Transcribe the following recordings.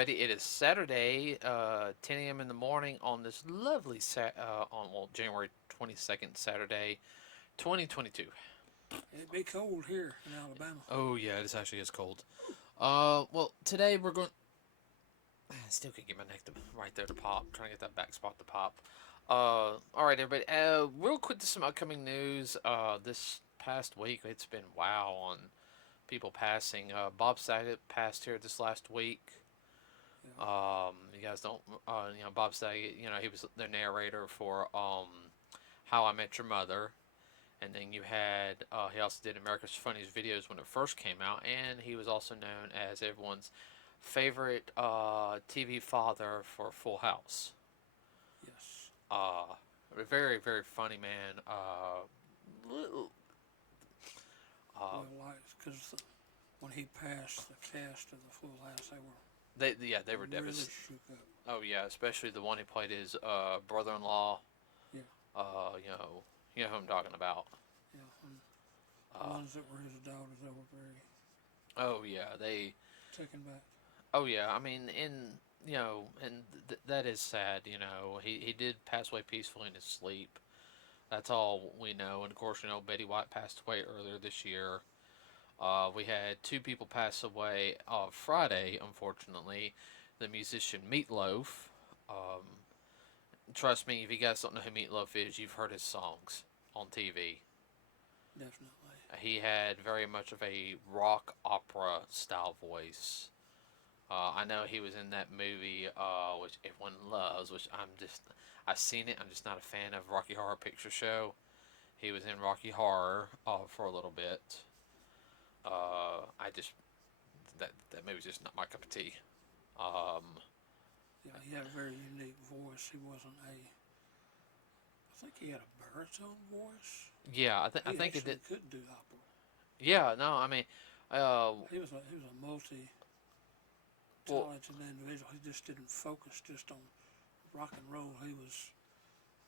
everybody. It is Saturday, 10 a.m. in the morning on this lovely January 22nd, Saturday, 2022. It'd be cold here in Alabama. Oh yeah, it actually is cold. Well, today we're going. I still can't get my neck to right there to pop. I'm trying to get that back spot to pop. All right, everybody. Real quick, to some upcoming news. This past week, it's been wow on people passing. Bob Saget passed here this last week. Yeah. You guys don't, Bob Saget, he was the narrator for How I Met Your Mother. And then you had, he also did America's Funniest Videos when it first came out. And he was also known as everyone's favorite TV father for Full House. Yes. A very, very funny man. Little, Well, like, because when he passed, the cast of the Full House, they were really devastated. shook up. Oh yeah, especially the one he played his brother-in-law. Yeah. Uh, you know, you know who I'm talking about. Yeah. And the Uh, ones that were his daughters, they were very oh yeah, they. taken back. Oh yeah, I mean, and that is sad. He did pass away peacefully in his sleep. That's all we know. And of course, Betty White passed away earlier this year. We had two people pass away Friday, unfortunately. The musician Meatloaf. Um, Trust me, if you guys don't know who Meatloaf is, you've heard his songs on TV. Definitely. He had very much of a rock opera style voice. I know he was in that movie, which everyone loves, which I've seen it. I'm just not a fan of Rocky Horror Picture Show. He was in Rocky Horror for a little bit. I just that movie's just not my cup of tea. Um, Yeah, he had a very unique voice. He wasn't a. I think he had a baritone voice. yeah, I He think it did. actually could do opera. Yeah, no, I mean, uh, He was a well, multi-talented individual. He just didn't focus just on rock and roll. He was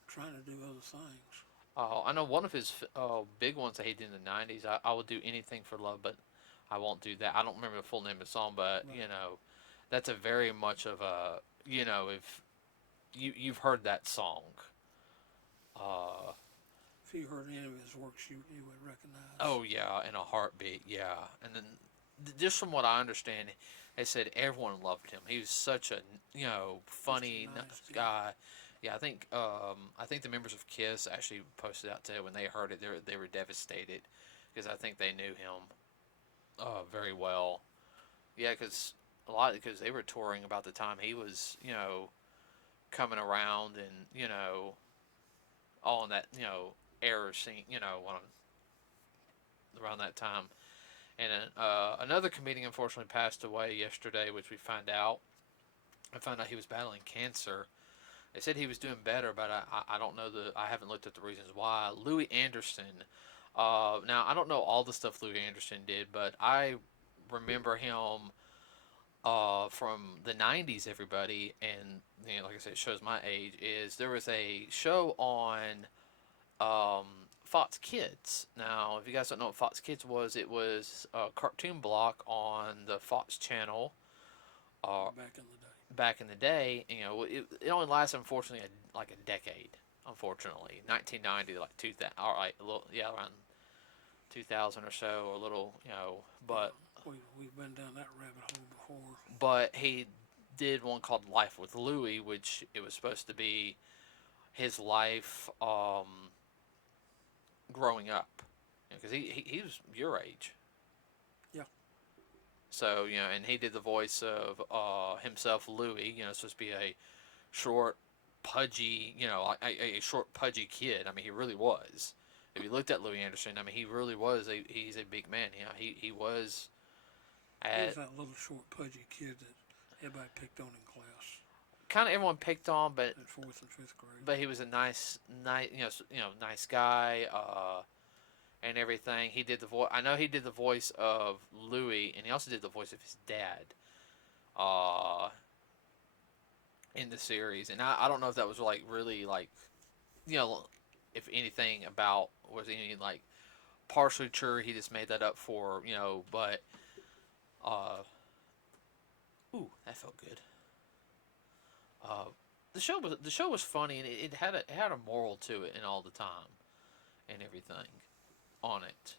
trying to do other things. I know one of his big ones that he did in the '90s. I will do anything for love, but I won't do that. I don't remember the full name of the song, but Right. that's a very much of a if you've heard that song. Uh, If you heard any of his works, you would recognize. oh yeah, in a heartbeat, yeah. And then just from what I understand, they said everyone loved him. He was such a Just a funny nice guy. guy. Yeah, I think the members of Kiss actually posted out today when they heard it. They were devastated because I think they knew him very well. Yeah, because they were touring about the time he was coming around and all in that era scene around that time. And another comedian unfortunately passed away yesterday, which we find out. I found out he was battling cancer. They said he was doing better, but I don't know I haven't looked at the reasons why. Louis Anderson. Now I don't know all the stuff Louis Anderson did, but I remember him from the '90s. Everybody, and like I said, it shows my age. Is there was a show on um, Fox Kids. Now, if you guys don't know what Fox Kids was, it was a cartoon block on the Fox channel. Uh, Back in the day. Back in the day, it only lasted unfortunately like a decade. Unfortunately, 1990 to like 2000. All right, a little around 2000 or so, or a little Yeah, but we've been down that rabbit hole before. he did one called Life with Louie, which it was supposed to be his life growing up, because he was your age. Yeah. So and he did the voice of himself, Louie. Supposed to be a short, pudgy, a short, pudgy kid. I mean, he really was. If you looked at Louis Anderson, I mean, he really was he's a big man. He was He at was that little short pudgy kid that everybody picked on in class kind of everyone picked on, but in fourth and fifth grade. he was a nice, nice guy, and everything. He did the voice. I know he did the voice of Louis, and he also did the voice of his dad, uh, in the series. And I don't know if that was like really like, you know, if anything about was any like partially true. He just made that up for but uh, Ooh, that felt good. Uh, the show was funny, and it had a moral to it, and all the time, and everything on it.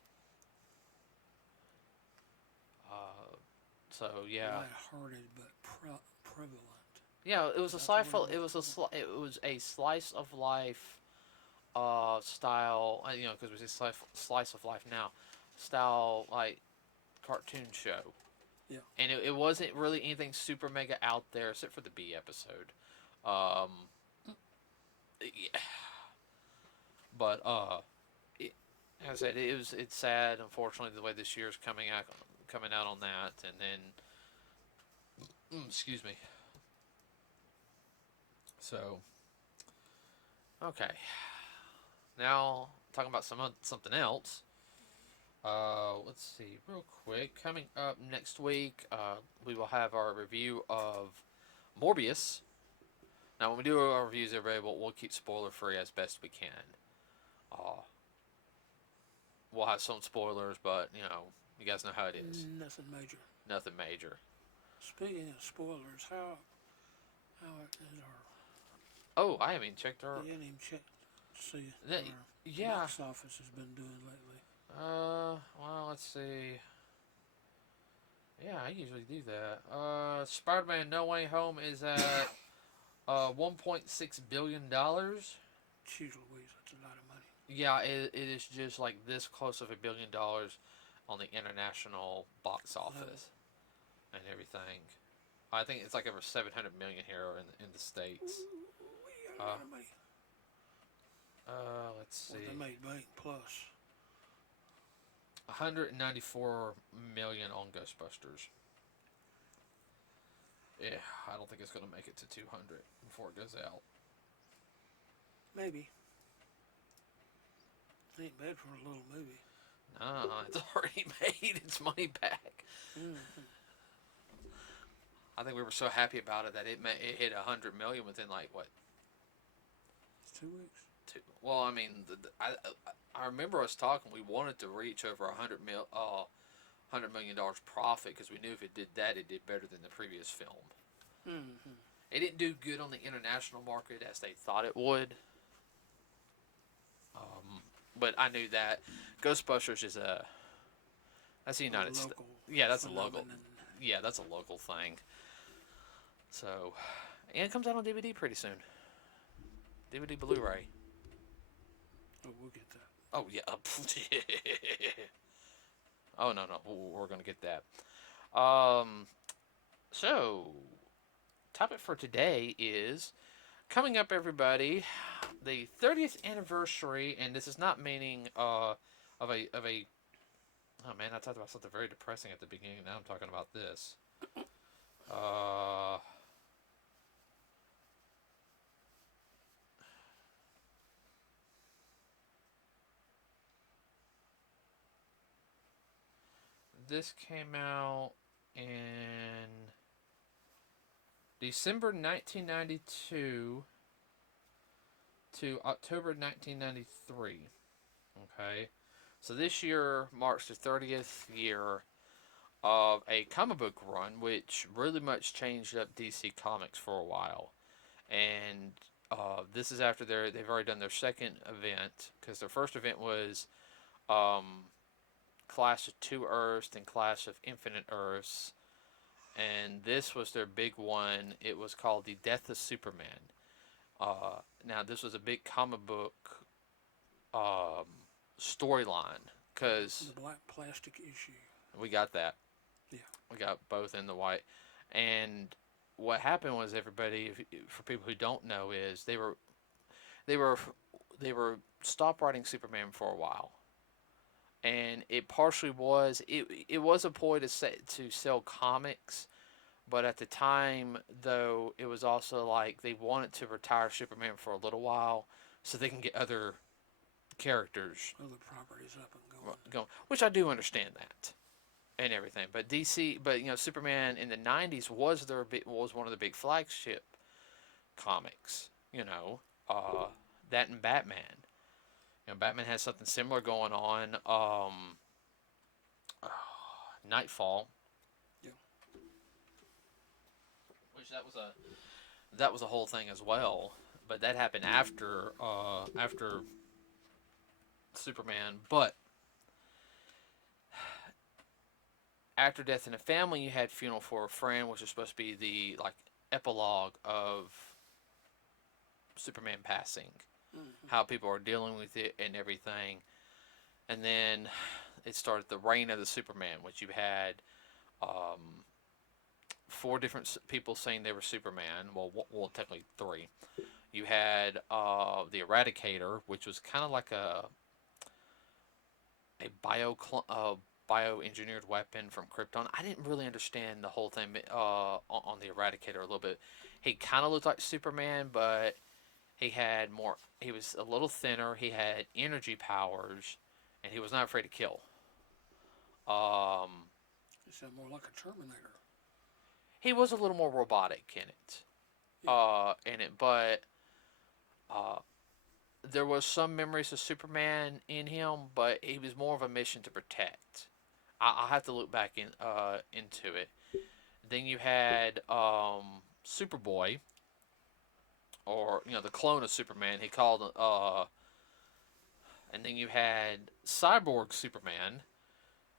Uh, so yeah, Light-hearted but prevalent. yeah. It was Is a that the word sci-fi. I'm It looking was a for? it was a slice of life style. Because we say slice of life now, style like cartoon show, Yeah. and it wasn't really anything super mega out there except for the B episode. Um, yeah, but it, as I said, it's sad, unfortunately, the way this year's coming out on that, and then excuse me. So okay, now talking about something else. Let's see, real quick. Coming up next week, we will have our review of Morbius. Now, when we do our reviews, everybody, we'll keep spoiler free as best we can. Uh, we'll have some spoilers, but you guys know how it is. Nothing major. Nothing major. Speaking of spoilers, how is our? Oh, I haven't even checked our. You ain't even checked to see That, what our yeah. box office has been doing lately. Well, let's see. Yeah, I usually do that. Spider-Man: No Way Home is at $1.6 billion. Jeez Louise, that's a lot of money. Yeah, it is just like this close of $1 billion on the international box office and everything. I think it's like over 700 million here in the states. We got a lot of money. Let's see. Well, they made bank plus. 194 million on Ghostbusters. Yeah, I don't think it's gonna make it to 200 before it goes out. Maybe. Ain't bad for a little movie. Nah, it's already made its money back. Mm-hmm. I think we were so happy about it that it hit 100 million within like what? 2 weeks. Well, I mean, I remember us talking. We wanted to reach over $100 million profit because we knew if it did that, it did better than the previous film. Mm-hmm. It didn't do good on the international market as they thought it would. But I knew that Ghostbusters is that's the United States. Yeah, that's a local. Yeah, that's a local thing. So, and it comes out on DVD pretty soon. DVD Blu-ray. Oh, we'll get that. Oh yeah. Oh no, we're gonna get that. So topic for today is coming up, everybody. The 30th anniversary, and this is not meaning of a. Oh man, I talked about something very depressing at the beginning. Now I'm talking about this. This came out in December 1992 to October 1993. Okay, so this year marks the 30th year of a comic book run, which really much changed up DC Comics for a while. And this is after they've already done their second event, because their first event was Clash of Two Earths and Clash of Infinite Earths, and this was their big one. It was called the Death of Superman. Now this was a big comic book storyline because the black plastic issue. we got that. Yeah. We got both in the white, and what happened was everybody, for people who don't know, is they were stop writing Superman for a while, and it partially was it was a ploy to sell comics, but at the time though it was also like they wanted to retire Superman for a little while so they can get other characters Other properties up and going, which I do understand that and everything. But DC, but Superman in the '90s was one of the big flagship comics. That and Batman. Batman has something similar going on. Nightfall. Yeah. which that was a whole thing as well. But that happened after Superman. But after Death in the Family, you had Funeral for a Friend, which is supposed to be the like epilogue of Superman passing, how people are dealing with it and everything. And then it started the reign of the Superman, which you had four different people saying they were Superman. Well, technically three. You had the Eradicator, which was kind of like a bioengineered weapon from Krypton. I didn't really understand the whole thing on the Eradicator a little bit. He kind of looked like Superman, but he had more. He was a little thinner. He had energy powers, and he was not afraid to kill. You sound more like a Terminator. He was a little more robotic in it. Yeah. But there was some memories of Superman in him, but he was more of a mission to protect. I'll have to look back into it. Then you had Superboy, or the clone of Superman. He called and then you had Cyborg Superman,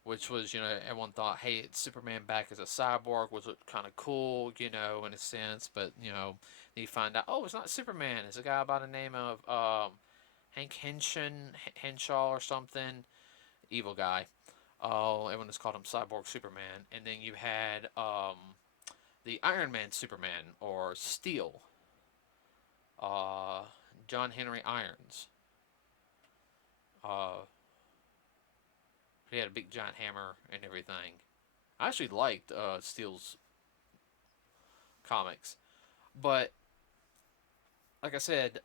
which was everyone thought, hey, it's Superman back as a cyborg was kind of cool, in a sense, but you find out, oh, it's not Superman. It's a guy by the name of Hank Henshaw or something, evil guy. Oh, everyone just called him Cyborg Superman. And then you had the Iron Man Superman, or Steel, John Henry Irons. He had a big giant hammer and everything. I actually liked Steel's comics, but like I said,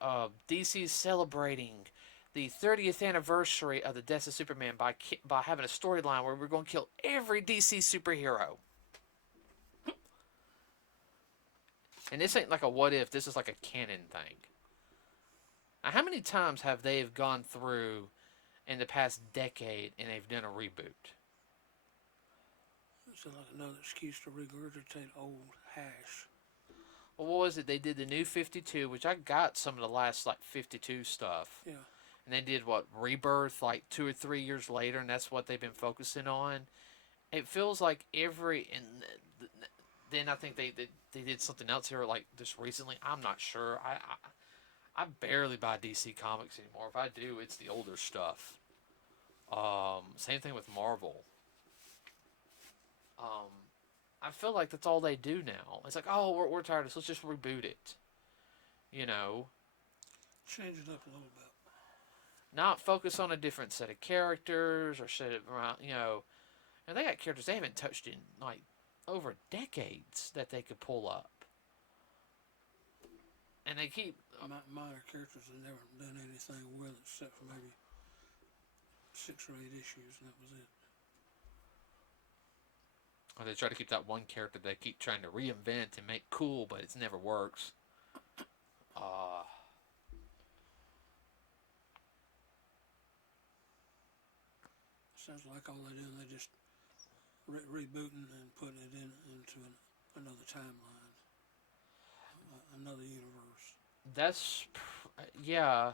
DC's celebrating the 30th anniversary of the death of Superman by having a storyline where we're going to kill every DC superhero. And this ain't like a what if. This is like a canon thing. Now, how many times have they gone through in the past decade and they've done a reboot? It's like another excuse to regurgitate old hash. Well, what was it? They did the New 52, which I got some of the last 52 stuff. Yeah. And they did Rebirth 2 or 3 years later, and that's what they've been focusing on. It feels like and then I think they did something else here just recently. I'm not sure. I barely buy DC Comics anymore. If I do, it's the older stuff. Same thing with Marvel. I feel like that's all they do now. It's like, oh, we're tired of this. Let's just reboot it. Change it up a little bit. Not focus on a different set of characters or set it around, And they got characters they haven't touched in over decades that they could pull up. And they keep minor characters have never done anything with except for maybe 6 or 8 issues, and that was it. Or they try to keep that one character they keep trying to reinvent and make cool, but it never works. Sounds like all they do, they just rebooting and putting it into another timeline, another universe. Yeah.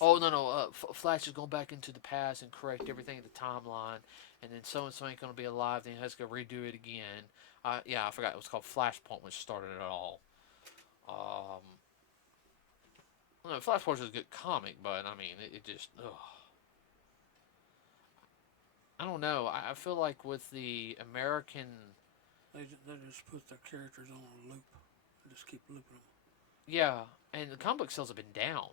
Oh, no. Flash is going back into the past and correct everything in the timeline, and then so-and-so ain't going to be alive, then he has to redo it again. I forgot. It was called Flashpoint, which started it all. Flashpoint is a good comic, but, I mean, it just... Ugh. I don't know. I feel like with the American... They just put their characters on a loop and just keep looping them. Yeah, and the comic book sales have been down,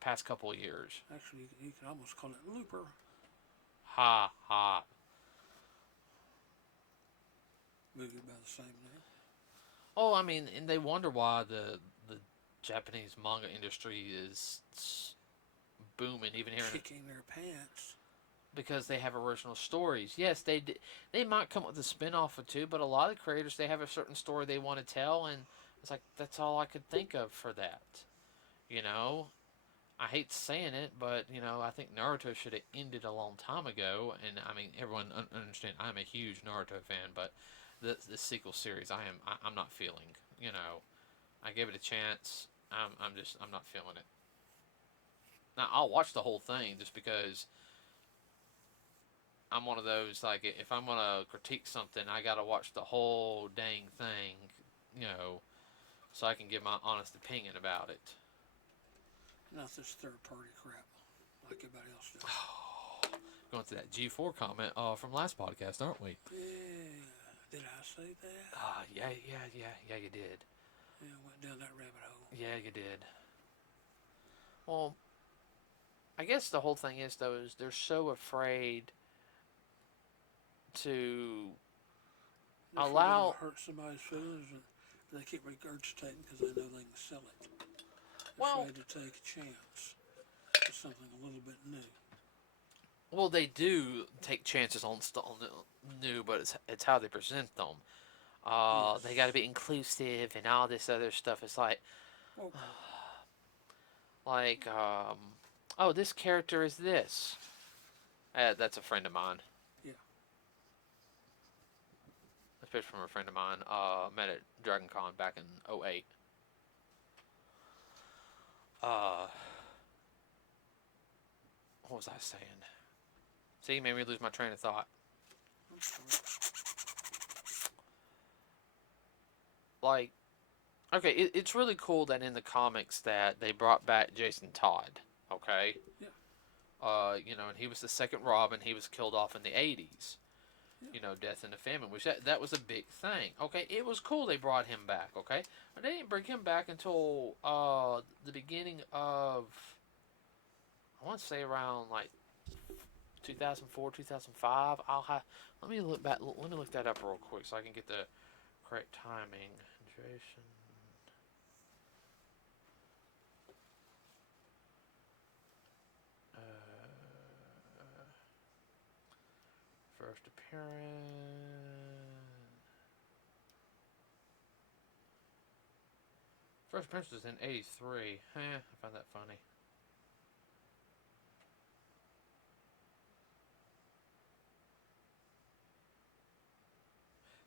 past couple of years. Actually, you could almost call it Looper. Ha, ha. Movie by the same name. Oh, I mean, and they wonder why the Japanese manga industry is booming, even here. Kicking their pants. Because they have original stories. Yes, they might come up with a spin-off or two, but a lot of creators, they have a certain story they want to tell, and it's like, that's all I could think of for that. I hate saying it, but, I think Naruto should have ended a long time ago, and, I mean, everyone understand I'm a huge Naruto fan, but the sequel series. I'm not feeling. You know, I gave it a chance. I'm not feeling it. Now I'll watch the whole thing just because I'm one of those, like, if I'm gonna critique something, I gotta watch the whole dang thing, you know, so I can give my honest opinion about it. Not this third party crap like everybody else does. Going to that G4 comment from last podcast, aren't we? Yeah. Did I say that? Yeah, you did. Yeah, I went down that rabbit hole. Yeah, you did. Well, I guess the whole thing is, though, is they're so afraid to They're allow... hurt somebody's feelings, and they keep regurgitating because they know they can sell it. Well, Afraid to take a chance with something a little bit new. Well, they do take chances on new, but it's how they present them. Yes. They got to be inclusive and all this other stuff. It's like, Okay. like, oh, this character is this. That's a friend of mine. Yeah. Especially from a friend of mine. Met at Dragon Con back in 2008. What was I saying? See, you made me lose my train of thought. I'm sorry. Like, okay, it's really cool that in the comics that they brought back Jason Todd. Okay. Yeah. You know, and he was the second Robin. He was killed off in the 80s. Yeah. You know, Death in the Famine, which that was a big thing. Okay, it was cool they brought him back. Okay, but they didn't bring him back until the beginning of, I want to say around like 2004, 2005. Let me look back. Let me look that up real quick so I can get the correct timing. Jason. First appearance. First appearance was in '83. I found that funny.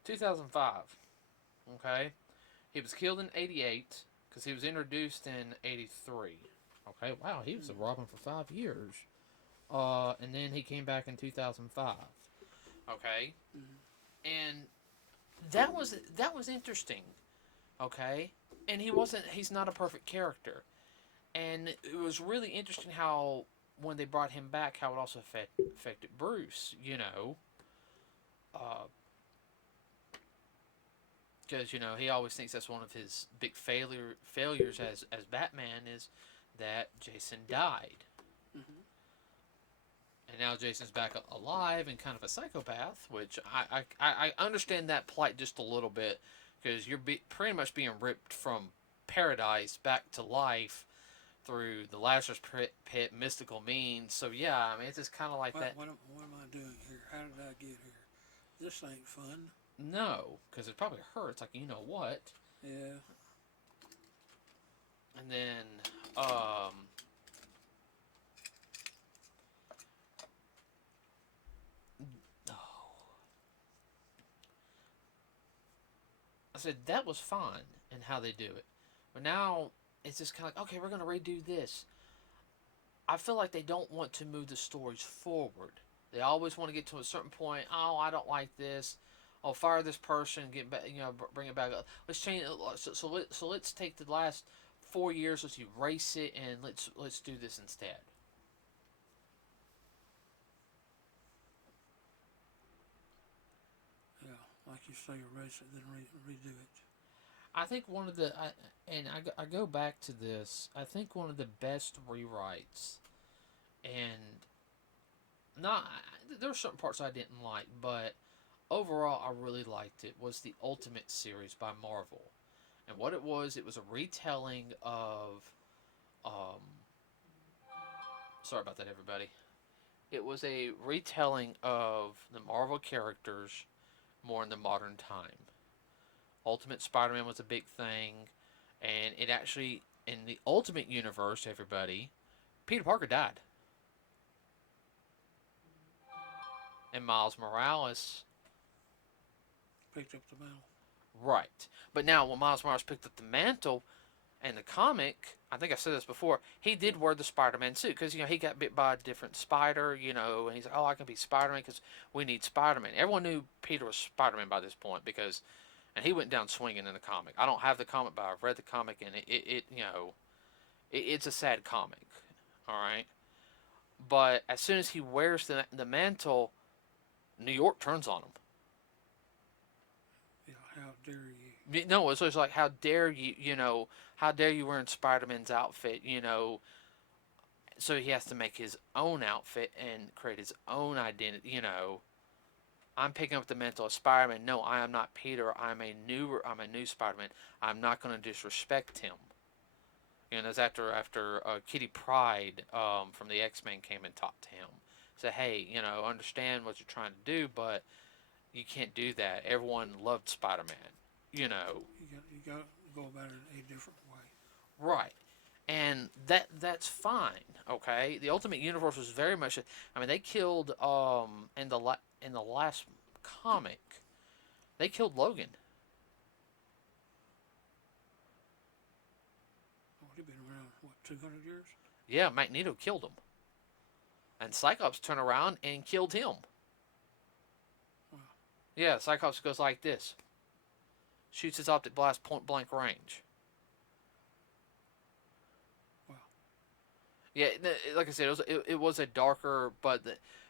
(2005). Okay, he was killed in '88 because he was introduced in '83. Okay, wow, he was a Robin for 5 years. And then he came back in 2005. Okay, and that was interesting. Okay, and he's not a perfect character, and it was really interesting how when they brought him back, how it also affected Bruce. You know, because you know he always thinks that's one of his big failures as Batman is that Jason died. Mm-hmm. And now Jason's back alive and kind of a psychopath, which I understand that plight just a little bit, because you're pretty much being ripped from paradise back to life through the Lazarus pit mystical means. So yeah, I mean, it's just kind of like that. What am I doing here? How did I get here? This ain't fun. No, because it probably hurts, like you know what. Yeah. And then, I said that was fine in how they do it, but now it's just kind of like, okay, we're gonna redo this. I feel like they don't want to move the stories forward. They always want to get to a certain point. Oh, I don't like this. I'll fire this person, get back, you know, bring it back up. Let's change it. So let's take the last 4 years. Let's erase it and let's do this instead. Yeah, like you say, erase it, then redo it. I think one of the I go back to this. I think one of the best rewrites, and not there are certain parts I didn't like, but overall I really liked it, was the Ultimate series by Marvel. And what it was a retelling of sorry about that, everybody. It was a retelling of the Marvel characters more in the modern time. Ultimate Spider-Man was a big thing, and it actually, in the Ultimate Universe, everybody, Peter Parker died. And Miles Morales picked up the mantle. Right. But now when Miles Morales picked up the mantle in the comic, I think I said this before, he did wear the Spider-Man suit because, he got bit by a different spider, and he's like, oh, I can be Spider-Man because we need Spider-Man. Everyone knew Peter was Spider-Man by this point because, and he went down swinging in the comic. I don't have the comic, but I've read the comic, and it's a sad comic. All right. But as soon as he wears the mantle, New York turns on him. How dare you? No, it's always like, how dare you, how dare you wearing Spider-Man's outfit, So he has to make his own outfit and create his own identity, I'm picking up the mantle of Spider-Man. No, I am not Peter. I'm a new Spider-Man. I'm not going to disrespect him. It's after Kitty Pryde from the X-Men came and talked to him. Said, hey, understand what you're trying to do, but you can't do that. Everyone loved Spider-Man. You got to go about it a different way. Right. And that's fine, okay? The Ultimate Universe was very much. They killed in the last comic, they killed Logan. He'd been around 200 years? Yeah, Magneto killed him, and Cyclops turned around and killed him. Wow. Yeah, Cyclops goes like this, shoots his optic blast point blank range. Yeah, like I said, it was a darker, but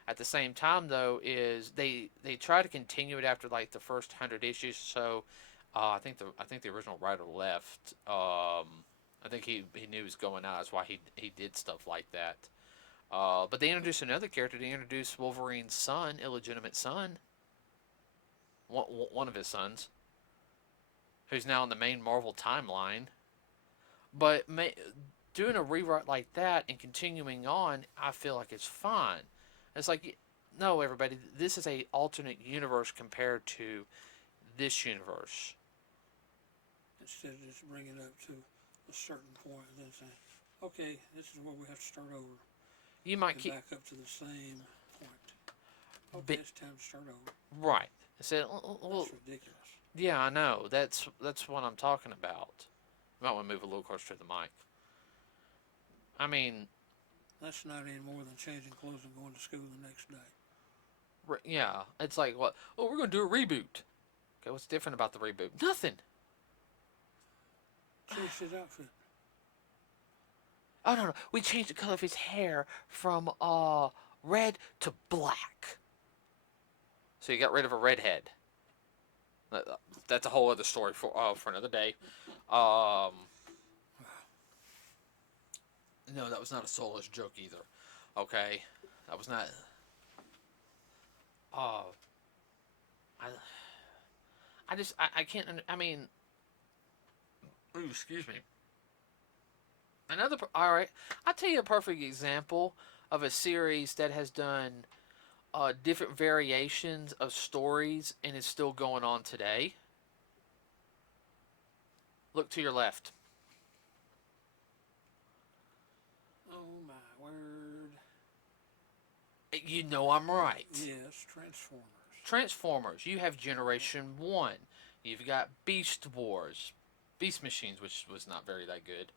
at the same time though, is they try to continue it after like the first 100 issues. So I think the original writer left. I think he knew he was going out. That's why he did stuff like that. But they introduced another character. They introduced Wolverine's son, illegitimate son, one of his sons, who's now in the main Marvel timeline. But doing a rewrite like that and continuing on, I feel like it's fine. It's like, no, everybody, this is a alternate universe compared to this universe. Instead of just bringing it up to a certain point and then saying, okay, this is where we have to start over. You might keep back up to the same point. Okay, it's time to start over. Right. So, that's ridiculous. Yeah, I know. That's what I'm talking about. You might want to move a little closer to the mic. That's not any more than changing clothes and going to school the next day. Yeah, it's like, what? Oh, we're going to do a reboot. Okay, what's different about the reboot? Nothing. Changed his outfit. Oh, no. We changed the color of his hair from red to black. So you got rid of a redhead. That's a whole other story for another day. No, that was not a soulless joke either. Okay, that was not. I can't. Ooh, excuse me. All right. I'll tell you a perfect example of a series that has done different variations of stories and is still going on today. Look to your left. Oh my word. You know I'm right. Yes, Transformers. Transformers. You have Generation 1. You've got Beast Wars. Beast Machines, which was not very that good.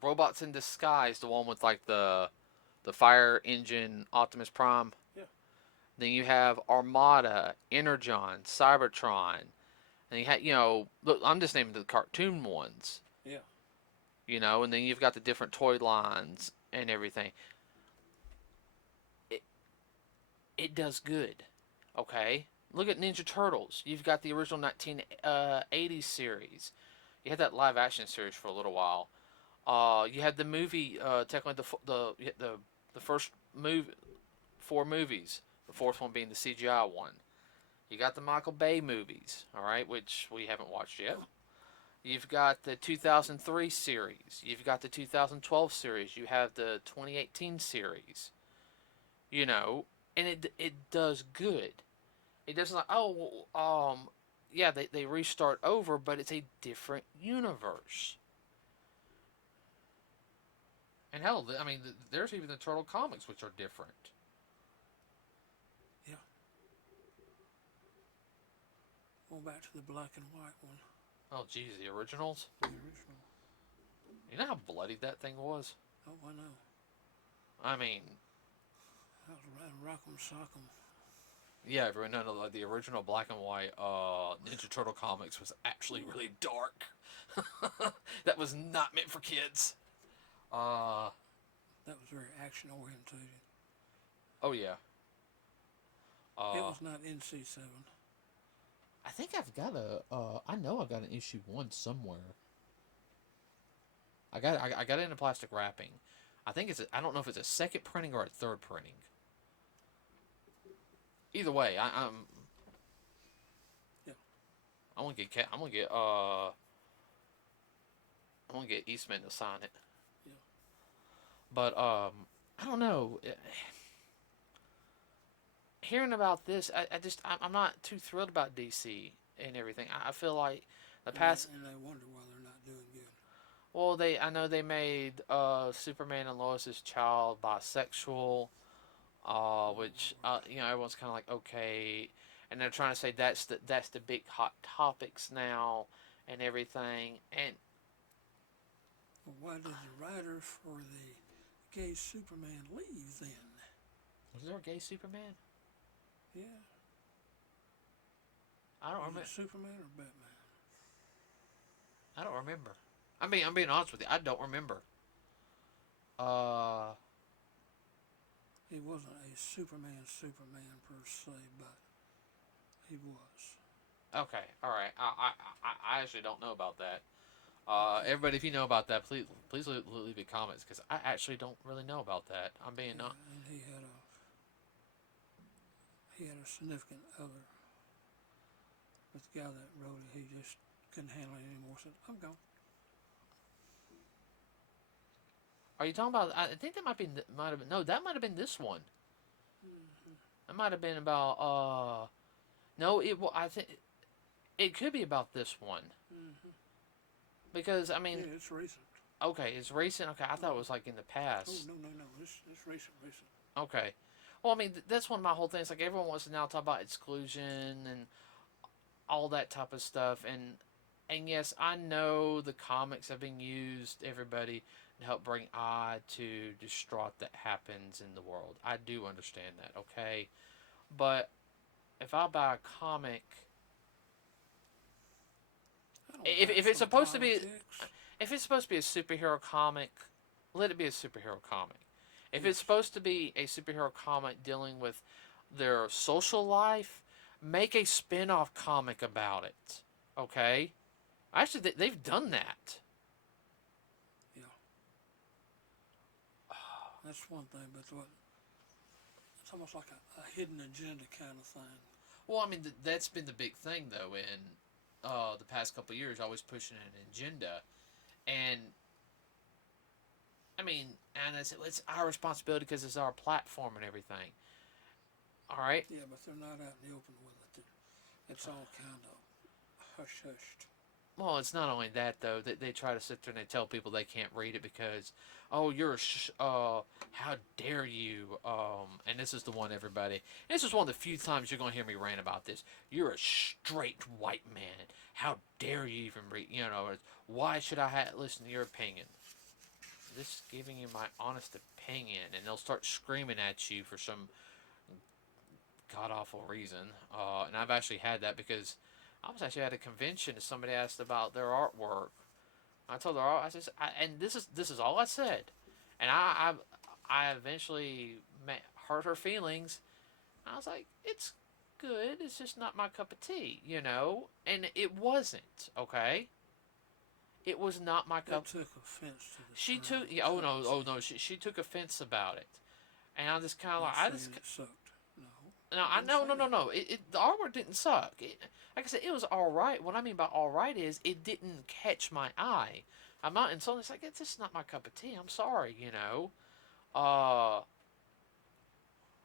Robots in Disguise, the one with like the fire engine Optimus Prime. Yeah. Then you have Armada, Energon, Cybertron. And you had, look, I'm just naming the cartoon ones. Yeah. And then you've got the different toy lines and everything. It does good. Okay? Look at Ninja Turtles. You've got the original 1980s series. You had that live action series for a little while. You had the movie, technically the first movie, 4 movies. The fourth one being the CGI one. You got the Michael Bay movies, all right, which we haven't watched yet. You've got the 2003 series. You've got the 2012 series. You have the 2018 series. And it does good. It doesn't like, yeah, they restart over, but it's a different universe. And hell, there's even the Turtle comics, which are different. Yeah. Going back to the black and white one, Oh, geez, the originals. the original. You know how bloody that thing was? Oh, I know. I mean, That was right, rock'em sock'em. yeah, everyone know like the original black and white Ninja Turtle comics was actually really dark. That was not meant for kids. That was very action orientated. Oh yeah. It was not NC-7. I think I've got I know I got an issue 1 somewhere. I got it in a plastic wrapping. I think I don't know if it's a second printing or a third printing. Either way, Yeah. I'm gonna get Eastman to sign it. Yeah. But I don't know. Hearing about this, I'm not too thrilled about DC and everything. I feel like the past. And they wonder why they're not doing good. Well, I know they made Superman and Lois's child bisexual, which everyone's kind of like okay, and they're trying to say that's the big hot topics now and everything. And Well, why did the writers for the gay Superman leave then? was there a gay Superman? Yeah. I don't Was remember. it Superman or Batman? I don't remember. I'm being honest with you. I don't remember. He wasn't a Superman per se, but he was. Okay, all right. I actually don't know about that. Everybody, if you know about that, please leave me comments because I actually don't really know about that. I'm being not. And he had a significant other. But the guy that wrote it, he just couldn't handle it anymore. Said, "I'm gone." Are you talking about? I think that might have been no. That might have been this one. Mm-hmm. That might have been about. No, I think it could be about this one Mm-hmm. because I mean, Yeah, it's recent. okay, it's recent. Okay, I thought it was like in the Oh, past. no. It's recent. Okay, well, I mean, that's one of my whole things. Like everyone wants to now talk about exclusion and all that type of stuff, and yes, I know the comics have been used, everybody, to help bring eye to distraught that happens in the world. I do understand that, okay? But if I buy a comic, I don't if, buy it if it's for supposed to be, politics. if it's supposed to be a superhero comic, let it be a superhero comic. If Yes. it's supposed to be a superhero comic dealing with their social life, make a spin-off comic about it, okay? Actually, they've done that. Yeah. That's one thing, but it's almost like a hidden agenda kind of thing. Well, I mean, that's been the big thing, though, in the past couple of years, always pushing an agenda. And, I mean, and it's our responsibility because it's our platform and everything. All right? Yeah, but they're not out in the open with it. It's all kind of hush-hushed. Well, it's not only that, though. They try to sit there and they tell people they can't read it because, oh, how dare you, and this is the one, everybody. And this is one of the few times you're going to hear me rant about this. You're a straight white man. How dare you even read, why should I listen to your opinion? This giving you my honest opinion, and they'll start screaming at you for some god-awful reason. And I've actually had that because I was actually at a convention and somebody asked about their artwork. I told her, I said, and this is all I said, and I eventually hurt her feelings. I was like, it's good, it's just not my cup of tea, and it wasn't, okay. It was not my cup. They took offense to the She term. took, yeah, oh no, she took offense about it, and I'm just kind of like, Not saying it sucked. No. No, no. The artwork didn't suck. Like I said, it was all right. What I mean by all right is it didn't catch my eye. I'm not, and so it's like, it's just not my cup of tea. I'm sorry,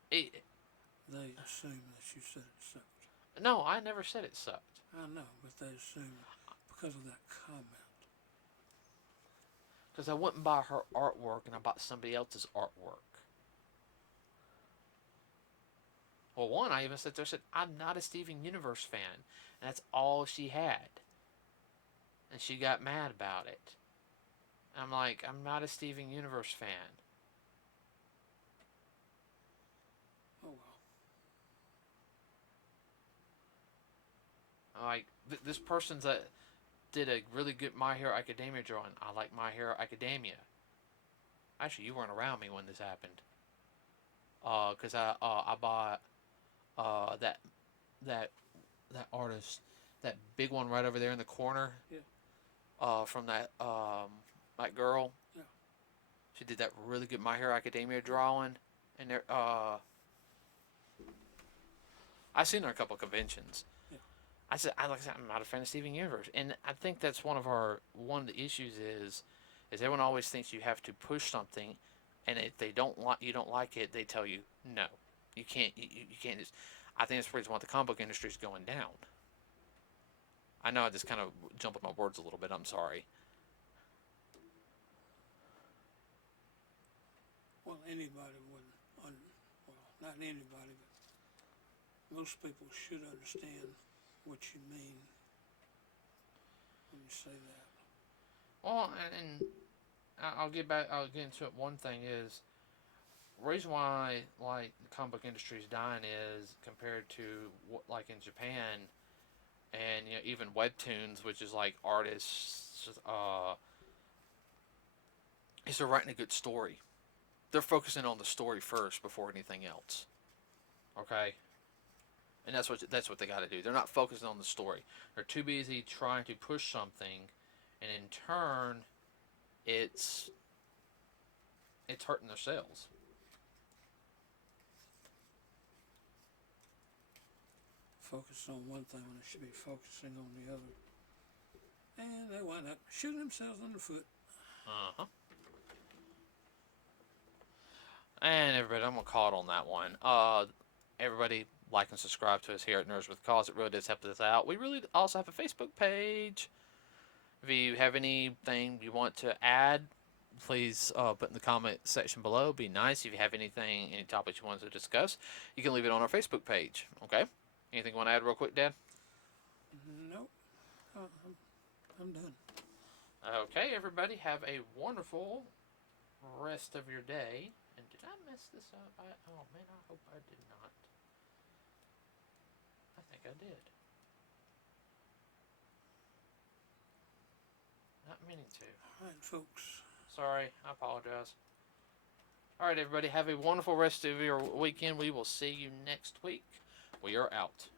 They assume that you said it sucked. No, I never said it sucked. I know, but they assume because of that comment. Because I wouldn't buy her artwork and I bought somebody else's artwork. Well, one, I even said to her, I said, I'm not a Steven Universe fan. And that's all she had. And she got mad about it. I'm like, I'm not a Steven Universe fan. Oh well. Like, this person's did a really good My Hero Academia drawing. I like My Hero Academia. Actually, you weren't around me when this happened. Cause I bought that that artist, that big one right over there in the corner. Yeah. From that girl. Yeah. She did that really good My Hero Academia drawing, and there I've seen her a couple of conventions. Yeah. Like I said, I'm not a fan of Steven Universe, and I think that's one of the issues is everyone always thinks you have to push something, and if they don't like it, they tell you no, you can't. You can't just. I think that's the reason why the comic book industry is going down. I know I just kind of jumbled my words a little bit. I'm sorry. Well, anybody would, well, not anybody, but most people should understand what you mean when you say that. Well, and I'll get back. I'll get into it. One thing is the reason why like the comic book industry is dying is compared to what like in Japan and even webtoons, which is like artists. Is they're writing a good story. They're focusing on the story first before anything else. Okay. And that's what they got to do. They're not focusing on the story. They're too busy trying to push something, and in turn, it's hurting their sales. Focus on one thing when they should be focusing on the other. And they wind up shooting themselves in the foot. Uh huh. And everybody, I'm gonna call it on that one. Everybody, like and subscribe to us here at NerdsWithACause. It really does help us out. We really also have a Facebook page. If you have anything you want to add, please put in the comment section below. Be nice. If you have any topics you want to discuss, you can leave it on our Facebook page. Okay? Anything you want to add real quick, Dad? Nope. I'm done. Okay, everybody, have a wonderful rest of your day. And did I mess this up? Oh, man, I hope I did not. I think I did. Not meaning to. All right, folks. Sorry, I apologize. All right, everybody, have a wonderful rest of your weekend. We will see you next week. We are out.